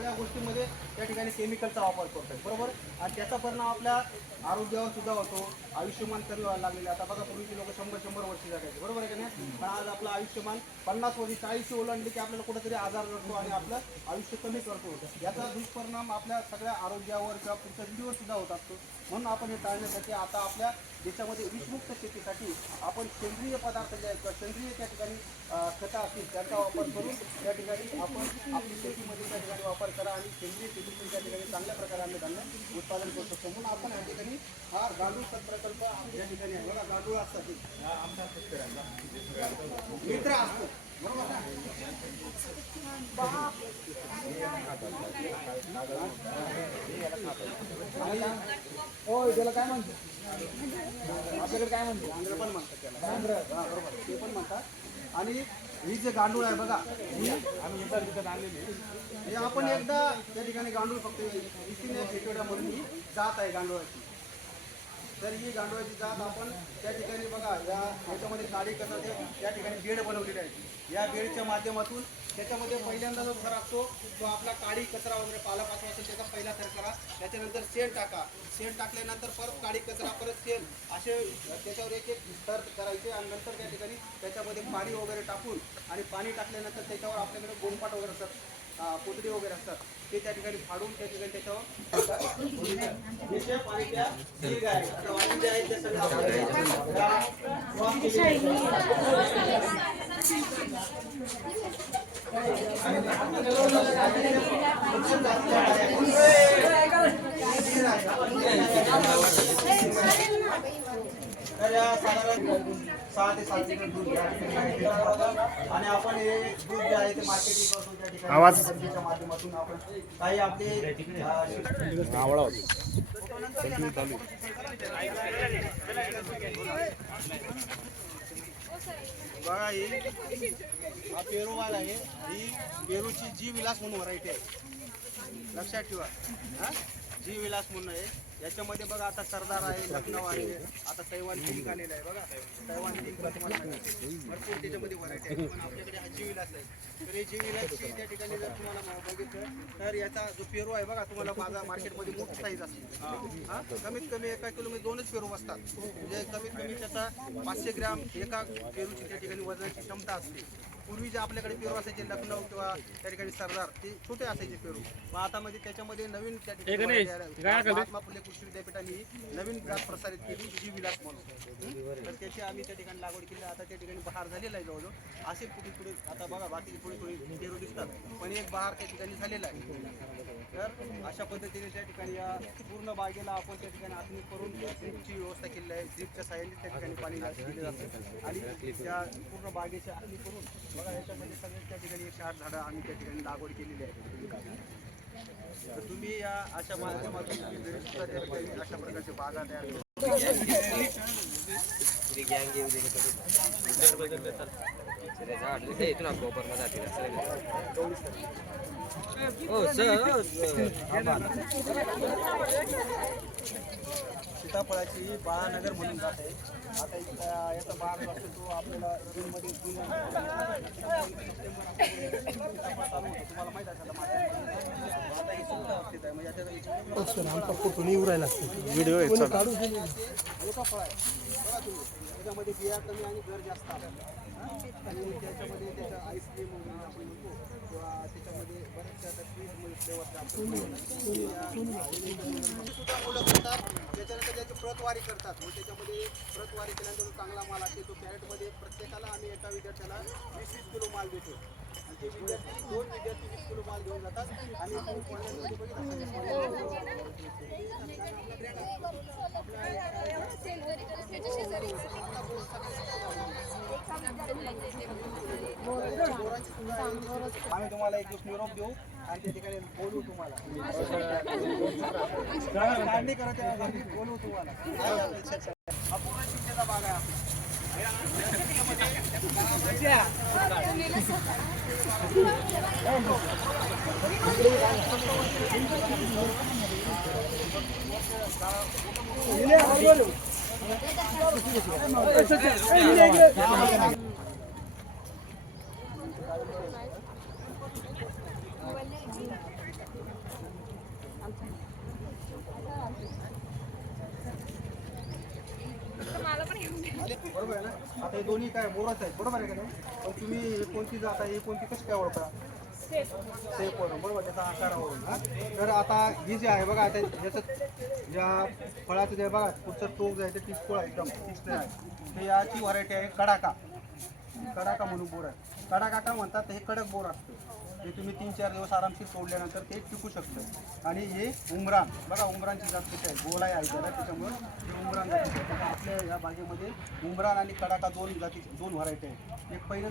सगळ्या गोष्टींमध्ये त्या ठिकाणी केमिकलचा वापर करतात, बरोबर. आणि त्याचा परिणाम आपल्या आरोग्यावर सुद्धा होतो. आयुष्यमान कमी व्हायला लागलेले. आता बघा, पूर्वीचे लोक 100-100 वर्ष जगायचे, बरोबर आहे का नाही. पण आज आपलं आयुष्यमान 50 वर्ष 40 ओलांडले की आपल्याला कुठेतरी आजार करतो आणि आपलं आयुष्य कमी करतो. याचा दुष्परिणाम आपल्या सगळ्या आरोग्यावर किंवा पुढच्या पिढीवर सुद्धा होत असतो. म्हणून आपण हे टाळण्यासाठी आता आपल्या देशामध्ये विषमुक्त शेतीसाठी आपण सेंद्रिय पदार्थ जे आहेत किंवा सेंद्रिय त्या ठिकाणी खतं असतील त्यांचा वापर करून त्या ठिकाणी आपण आपली शेतीमध्ये त्या ठिकाणी वापर करा आणि सेंद्रिय शेतीतून त्या ठिकाणी चांगल्या प्रकारे आम्ही धान्य उत्पादन करू शकतो. म्हणून आपण या ठिकाणी हा गांडूळ खत प्रकल्प या ठिकाणी आहे. बघा, गांडूळ असतात आमच्या शेतकऱ्यांना मित्र असतो, बरोबर ना. हो, त्याला काय म्हणतात आपल्याकडे, काय म्हणते आंध्र पण म्हणतात त्याला, आंध्र. हां, बरोबर, ते पण म्हणतात. आणि ही जे गांडूळ आहे बघा, ही आम्ही विकत आणलेली. हे आपण एकदा त्या ठिकाणी गांडूळ फक्त 20 फेटोड्या म्हणून ही जात आहे गांडूळाची. तर ही गांडूळाची जात आपण त्या ठिकाणी बघा, याच्यामध्ये काडी कचरा त्या ठिकाणी बेड बनवलेले आहेत. या बेडच्या माध्यमातून त्याच्यामध्ये पहिल्यांदा जो थर असतो तो आपला काडी कचरा वगैरे पालापाचोळा असेल त्याचा पहिला थर करा. त्याच्यानंतर शेण टाका. शेण टाकल्यानंतर परत काडी कचरा, परत शेण, असे त्याच्यावर एक थर करायचे. आणि नंतर त्या ठिकाणी त्याच्यामध्ये पाणी वगैरे टाकून, आणि पाणी टाकल्यानंतर त्याच्यावर आपल्याकडे गोमपाट वगैरे असतात, पोतडी वगैरे असतात, ते त्या ठिकाणी फाडून त्या ठिकाणी त्याच्यावर साधारण 6 ते 7 लिटर दूध घ्या. आणि आपण हे दूध जे आहे ते मार्केटिंग करतो त्या ठिकाणी आवाजच्या माध्यमातून आपण काही आपले बघा, ही हा पेरू माल आहे. ही पेरूची जी विलास म्हणून व्हरायटी आहे, लक्षात ठेवा. हा, जी विलास म्हणून आहे. याच्यामध्ये बघा, आता सरदार आहे, लखनऊ आहे, आता तैवान पिंक आलेला आहे. बघा, तैवान पिंक भरपूर त्याच्यामध्ये व्हरायटी आहे. पण आपल्याकडे हा जी विलास आहे. तर हे जी विलासची त्या ठिकाणी जर तुम्हाला बघितलं तर याचा जो पेरू आहे बघा, तुम्हाला बाजार मार्केटमध्ये मोठी साईज असते. हा, कमीत कमी एका किलोमध्ये 2च पेरू बसतात. म्हणजे कमीत कमी त्याचा 500 ग्रॅम एका पेरूची त्या ठिकाणी वजनाची क्षमता असते. पूर्वी जे आपल्याकडे पेरू असायचे लखनऊ किंवा त्या ठिकाणी सरदार, ते छोटे असायचे पेरू. मग आता मध्ये त्याच्यामध्ये नवीन त्या ठिकाणी महात्मा फुले कृषी विद्यापीठाने नवीन जात प्रसारित केली, जी विलास म्हणून. तर त्याची आम्ही त्या ठिकाणी लागवड केली. आता त्या ठिकाणी बहार झालेला आहे जवळजवळ. असे पुढे पुढे आता बघा, बाकीचे पुढे पुढे पेरू दिसतात, पण एक बहार त्या ठिकाणी झालेला आहे. तर अशा पद्धतीने त्या ठिकाणी या पूर्ण बागेला आपण त्या ठिकाणी आखणी करून ड्रीपची व्यवस्था केलेली आहे. ड्रीपच्या साहाय्याने त्या ठिकाणी पाणी दिले जातं. आणि त्या पूर्ण बागेची आखणी करून बघा, याच्यामध्ये सगळे त्या ठिकाणी 108 झाडं आम्ही त्या ठिकाणी लागवड केलेली आहे. तर तुम्ही या अशा माध्यमातून तुम्ही अशा प्रकारचे बागा तयार करू. सीताफळाची बाळानगर म्हणून जात आहे. आता याचा बाळ जो असतो तो आपल्याला जूनमध्ये तुम्हाला माहित असेल. आता ही सुद्धा अवस्थेत आहे. म्हणजे आमचा फोटो नाही उरायला व्हिडिओ आहे. मोठा फळ आहे बघा तुम्ही. त्याच्यामध्ये बिया कमी आणि घर जास्त आहे. आणि त्याच्यामध्ये त्याचा आईस्क्रीम वगैरे आपण म्हणतो, किंवा त्याच्यामध्ये बऱ्याचशा फ्लेवरच्या सुद्धा मुलं करतात. त्याच्यानंतर त्याची प्रतवारी करतात. मग त्याच्यामध्ये प्रतवारी केल्यानंतर चांगला माल असते तो कॅरेटमध्ये प्रत्येकाला आम्ही एका विद्यार्थ्याला 20-20 किलो माल देतो. आणि ते विद्यार्थी 2 विद्यार्थी 20 किलो माल घेऊन जातात. आणि आम्ही तुम्हाला एक दिवस निरोप देऊ आणि त्या ठिकाणी बोलू तुम्हाला. काढणी करत बोलू तुम्हाला. हा पूर्ण चिंचेचा बाग आहे आपला. बरोबर आहे ना. आता हे दोन्ही काय बोरच आहेत, बरोबर आहे का नाही. पण तुम्ही हे कोणती जात आहे, हे कोणती कशी काय ओळखा. सेफ वरून, बरोबर, त्याचा आकारावरून. हा, तर आता ही जी आहे बघा, आता याचं या फळाचं जे बघा पुढचं टोक जे आहे ते टिचकोळ आहे, एकदम टिचकोळ आहे. ते याची व्हरायटी आहे कडाका. कडाका म्हणून बोर आहे. कडाका का म्हणतात, हे कडक बोर असतं. हे तुम्ही 3-4 दिवस आरामशीर सोडल्यानंतर ते टिकू शकतं. आणि हे उमरान बघा, उमरानची जात कशी आहे, गोल आहे ऐकायला, त्याच्यामुळं हे उमरान जाती. आपल्या या बागेमध्ये उमरान आणि कडाका दोन व्हरायटी आहेत. एक पहिलं